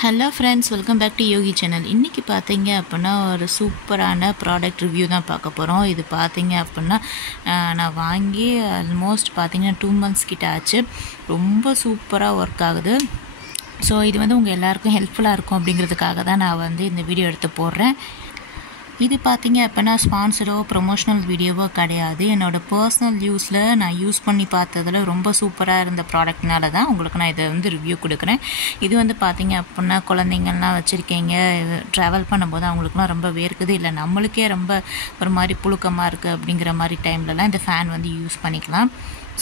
Hello friends, welcome back to Yogi channel. இன்றைக்கி பார்த்தீங்க அப்படின்னா ஒரு சூப்பரான ப்ராடக்ட் ரிவ்யூ தான் பார்க்க போகிறோம். இது பார்த்தீங்க அப்படின்னா நான் வாங்கி ஆல்மோஸ்ட் பார்த்தீங்கன்னா 2 months கிட்ட ஆச்சு. ரொம்ப சூப்பராக ஒர்க் ஆகுது. ஸோ இது வந்து உங்கள் எல்லாேருக்கும் ஹெல்ப்ஃபுல்லாக இருக்கும் அப்படிங்கிறதுக்காக தான் நான் வந்து இந்த வீடியோ எடுத்து போடுறேன். இது பார்த்தீங்க அப்படின்னா ஸ்பான்சரோ ப்ரொமோஷனல் வீடியோவோ கிடையாது. என்னோடய பர்சனல் யூஸில் நான் யூஸ் பண்ணி பார்த்ததில் ரொம்ப சூப்பராக இருந்த ப்ராடக்ட்னால தான் உங்களுக்கு நான் இதை வந்து ரிவ்யூ கொடுக்குறேன். இது வந்து பார்த்தீங்க அப்படின்னா குழந்தைங்கள்லாம் வச்சுருக்கீங்க, ட்ராவல் பண்ணும்போது அவங்களுக்குலாம் ரொம்ப வேர்க்குது, இல்லை நம்மளுக்கே ரொம்ப ஒரு மாதிரி புழுக்கமாக இருக்குது அப்படிங்கிற மாதிரி டைம்லலாம் இந்த ஃபேன் வந்து யூஸ் பண்ணிக்கலாம்.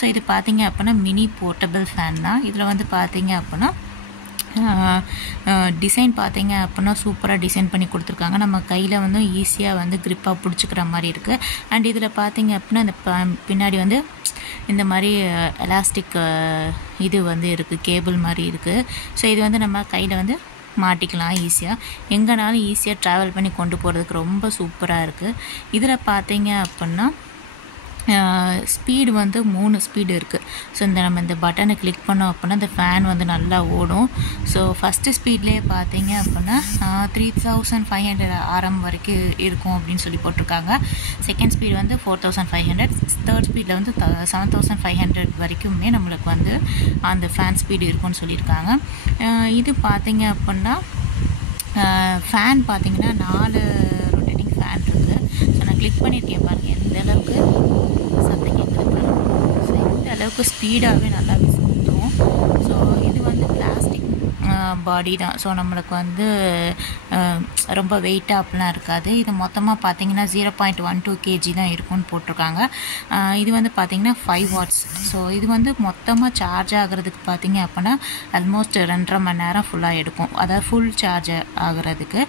ஸோ இது பார்த்தீங்க அப்படின்னா மினி போர்ட்டபிள் ஃபேன் தான். இதில் வந்து பார்த்தீங்க அப்படின்னா டிசைன் பார்த்தீங்க அப்படின்னா சூப்பராக டிசைன் பண்ணி கொடுத்துருக்காங்க. நம்ம கையில் வந்து ஈஸியாக வந்து க்ரிப்பாக பிடிச்சிக்கிற மாதிரி இருக்குது. அண்ட் இதில் பார்த்தீங்க அப்படின்னா இந்த பின்னாடி வந்து இந்த மாதிரி எலாஸ்டிக் இது வந்து இருக்குது, கேபிள் மாதிரி இருக்குது. ஸோ இது வந்து நம்ம கையில் வந்து மாட்டிக்கலாம் ஈஸியாக, எங்கேனாலும் ஈஸியாக ட்ராவல் பண்ணி கொண்டு போகிறதுக்கு ரொம்ப சூப்பராக இருக்குது. இதில் பார்த்தீங்க அப்படின்னா ஸ்பீடு வந்து 3 ஸ்பீடு இருக்குது. ஸோ நம்ம இந்த பட்டனை கிளிக் பண்ணோம் அப்படின்னா இந்த ஃபேன் வந்து நல்லா ஓடும். ஸோ ஃபஸ்ட்டு ஸ்பீட்லேயே பார்த்தீங்க அப்படின்னா 3500 RM வரைக்கும் இருக்கும் அப்படின்னு சொல்லி போட்டிருக்காங்க. செகண்ட் ஸ்பீடு வந்து 4500, தேர்ட் ஸ்பீடில் வந்து 7500 வரைக்குமே நம்மளுக்கு வந்து அந்த ஃபேன் ஸ்பீடு இருக்கும்னு சொல்லியிருக்காங்க. இது பார்த்தீங்க அப்படின்னா ஃபேன் பார்த்தீங்கன்னா 4 ரொட்டேட்டிங் ஃபேன் இருக்குது. ஸோ நான் கிளிக் பண்ணியிருக்கேன் பாருங்கள் எந்த அளவுக்கு சத்தம் கேட்குறது. ஸோ இந்த அளவுக்கு ஸ்பீடாகவே நல்லாவே சுற்றும். ஸோ இது வந்து பிளாஸ்டிக் பாடி தான். ஸோ நம்மளுக்கு வந்து ரொம்ப வெயிட்டாக அப்படிலாம் இருக்காது. இது மொத்தமாக பார்த்தீங்கன்னா 0.12 kg தான் இருக்கும்னு போட்டிருக்காங்க. இது வந்து பார்த்திங்கன்னா 5 watts. ஸோ இது வந்து மொத்தமாக சார்ஜ் ஆகிறதுக்கு பார்த்திங்க அப்படின்னா ஆல்மோஸ்ட் 2.5 மணி நேரம் ஃபுல்லாக எடுக்கும், அதாவது ஃபுல் சார்ஜ் ஆகிறதுக்கு.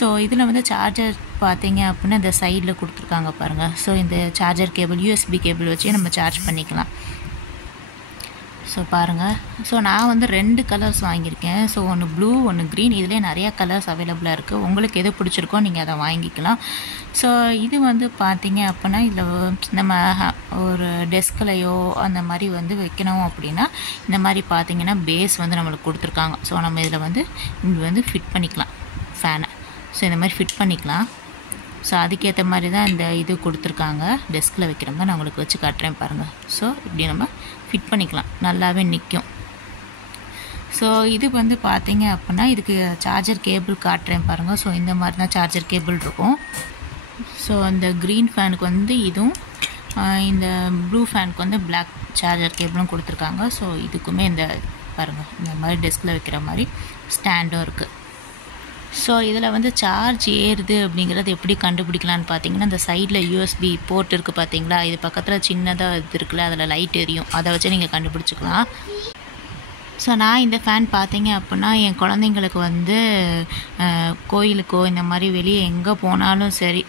ஸோ இதில் வந்து சார்ஜர் பார்த்தீங்க அப்படின்னா இந்த சைடில் கொடுத்துருக்காங்க பாருங்கள். ஸோ இந்த சார்ஜர் கேபிள் USB கேபிள் வச்சு நம்ம சார்ஜ் பண்ணிக்கலாம். ஸோ பாருங்கள். ஸோ நான் வந்து 2 கலர்ஸ் வாங்கியிருக்கேன். ஸோ ஒன்று ப்ளூ, ஒன்று க்ரீன். இதிலே நிறையா கலர்ஸ் அவைலபிளாக இருக்குது. உங்களுக்கு எது பிடிச்சிருக்கோ நீங்கள் அதை வாங்கிக்கலாம். ஸோ இது வந்து பார்த்தீங்க அப்படின்னா இதில் நம்ம ஒரு டெஸ்க்லையோ அந்த மாதிரி வந்து வைக்கணும் அப்படின்னா இந்த மாதிரி பார்த்தீங்கன்னா பேஸ் வந்து நம்மளுக்கு கொடுத்துருக்காங்க. ஸோ நம்ம இதில் வந்து இங்கே வந்து ஃபிட் பண்ணிக்கலாம் ஃபேனை. ஸோ இந்த மாதிரி ஃபிட் பண்ணிக்கலாம். ஸோ அதுக்கேற்ற மாதிரி தான் இந்த இது கொடுத்துருக்காங்க. டெஸ்கில் வைக்கிற மாதிரி நான் உங்களுக்கு வச்சு காட்டுறேன் பாருங்கள். ஸோ இப்படி நம்ம ஃபிட் பண்ணிக்கலாம், நல்லாவே நிற்கும். ஸோ இது வந்து பார்த்தீங்க அப்படின்னா இதுக்கு சார்ஜர் கேபிள் காட்டுறேன் பாருங்கள். ஸோ இந்த மாதிரி தான் சார்ஜர் கேபிள் இருக்கும். ஸோ இந்த க்ரீன் ஃபேனுக்கு வந்து இதுவும், இந்த ப்ளூ ஃபேனுக்கு வந்து பிளாக் சார்ஜர் கேபிளும் கொடுத்துருக்காங்க. ஸோ இதுக்குமே இந்த பாருங்கள் இந்த மாதிரி டெஸ்கில் வைக்கிற மாதிரி ஸ்டாண்டும் இருக்குது. ஸோ இதில் வந்து சார்ஜ் ஏறுது அப்படிங்கிறது எப்படி கண்டுபிடிக்கலான்னு பார்த்தீங்கன்னா இந்த சைடில் USB போர்ட் இருக்குது பார்த்தீங்களா, இது பக்கத்தில் சின்னதாக இது இருக்குல்ல, அதில் லைட் எரியும், அதை வச்சு நீங்கள் கண்டுபிடிச்சிக்கலாம். ஸோ நான் இந்த ஃபேன் பார்த்தீங்க அப்படின்னா என் குழந்தைங்களுக்கு வந்து கோயிலுக்கோ இந்த மாதிரி வெளியே எங்கே போனாலும் சரி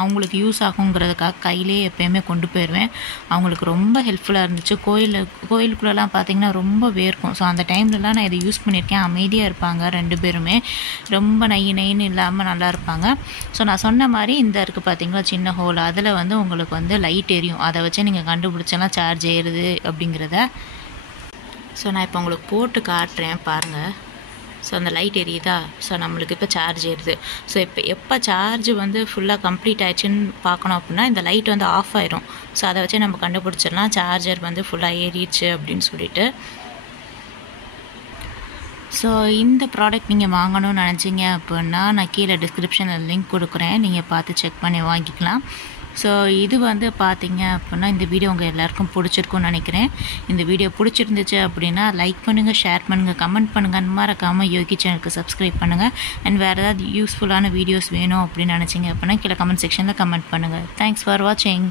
அவங்களுக்கு யூஸ் ஆகுங்கிறதுக்காக கையிலே எப்போயுமே கொண்டு போயிடுவேன். அவங்களுக்கு ரொம்ப ஹெல்ப்ஃபுல்லாக இருந்துச்சு. கோயிலுக்குள்ளெல்லாம் பார்த்திங்கன்னா ரொம்ப வேர்க்கும். ஸோ அந்த டைம்லலாம் நான் இதை யூஸ் பண்ணியிருக்கேன். அமைதியாக இருப்பாங்க 2 பேருமே, ரொம்ப நைன்னு இல்லாமல் நல்லா இருப்பாங்க. ஸோ நான் சொன்ன மாதிரி இந்த இருக்குது பார்த்திங்களா சின்ன ஹோல், அதில் வந்து உங்களுக்கு வந்து லைட் எரியும், அதை வச்சு நீங்கள் கண்டுபிடிச்சலாம் சார்ஜ் ஏறுது அப்படிங்கிறத. ஸோ நான் இப்போ உங்களுக்கு போட்டு காட்டுறேன் பாருங்கள். ஸோ அந்த லைட் எரியுதா, ஸோ நம்மளுக்கு இப்போ சார்ஜ் ஏறுது. ஸோ எப்போ சார்ஜ் வந்து ஃபுல்லாக கம்ப்ளீட் ஆயிடுச்சுன்னு பார்க்கணும் அப்படின்னா இந்த லைட் வந்து ஆஃப் ஆயிரும். ஸோ அதை வச்சு நம்ம கண்டுபிடிச்சிடலாம் சார்ஜர் வந்து ஃபுல்லாக ஏறிடுச்சு அப்படின்னு சொல்லிட்டு. ஸோ இந்த ப்ராடக்ட் நீங்கள் வாங்கணும்னு நினச்சிங்க அப்படின்னா நான் கீழே டிஸ்கிரிப்ஷனில் லிங்க் கொடுக்குறேன், நீங்கள் பார்த்து செக் பண்ணி வாங்கிக்கலாம். ஸோ இது வந்து பார்த்தீங்க அப்படின்னா இந்த வீடியோ உங்கள் எல்லாருக்கும் பிடிச்சிருக்குன்னு நினைக்கிறேன். இந்த வீடியோ பிடிச்சிருந்துச்சு அப்படின்னா லைக் பண்ணுங்கள், ஷேர் பண்ணுங்கள், கமெண்ட் பண்ணுங்கள், மறக்காமல் யோகி சேனலுக்கு சப்ஸ்கிரைப் பண்ணுங்கள். அண்ட் வேறு ஏதாவது யூஸ்ஃபுல்லான வீடியோஸ் வேணும் அப்படின்னு நினச்சிங்க அப்படின்னா கீழே கமெண்ட் செக்ஷனில் கமெண்ட் பண்ணுங்கள். தேங்க்ஸ் ஃபார் வாட்சிங்.